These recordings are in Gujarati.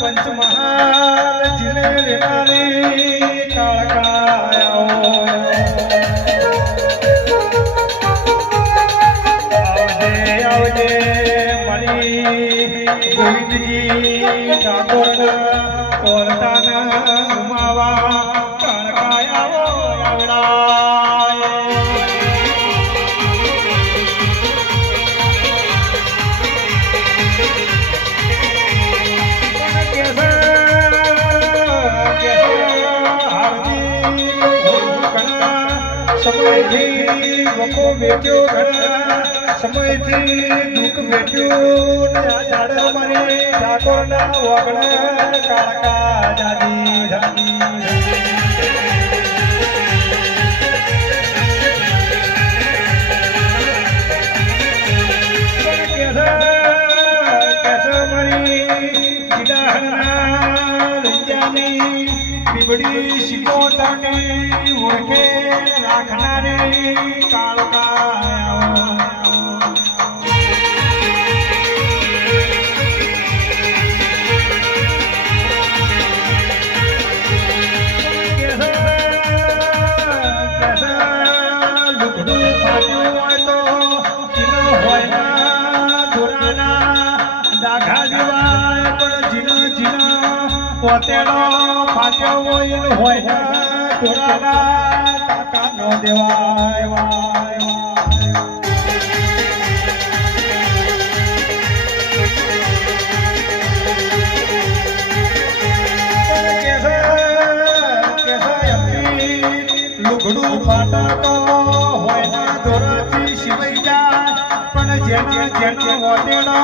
પંચમહાલ જિલ્લે રેનારી કાળકાયો આવજે મારી ગોવિંદજી ઠાકોર કોરટાના ઉમાવા કાળકાયો આવડાય સમયથી વખો વેચ્યો ઘણા સમયથી દુઃખ વેચ્યું ને આ ઝાડ મારી ઠાકોરના વગણા કાળકા જાદી જાદી બીબડી શિકોટાની ઓળખે રાખનારી કાળકાયો લુગડું ફાટ્યું હોય તો ચીનો હોય ના ધોરાના દાઘા દેવાય પણ જીનો જીનો પોતેડો ફાટ્યો હોય ધોરાના કાકાનો દેવાય વાય લુગડું ફાટતો હોય ના ધોરાથી સિવાય જાય પણ જેને જેને વોતેડો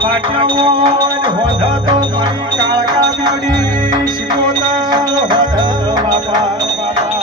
ફાટ્યો હોય હોધ તો મારી કાળકા બીડી શિકોતર હોધ બાપા બાપા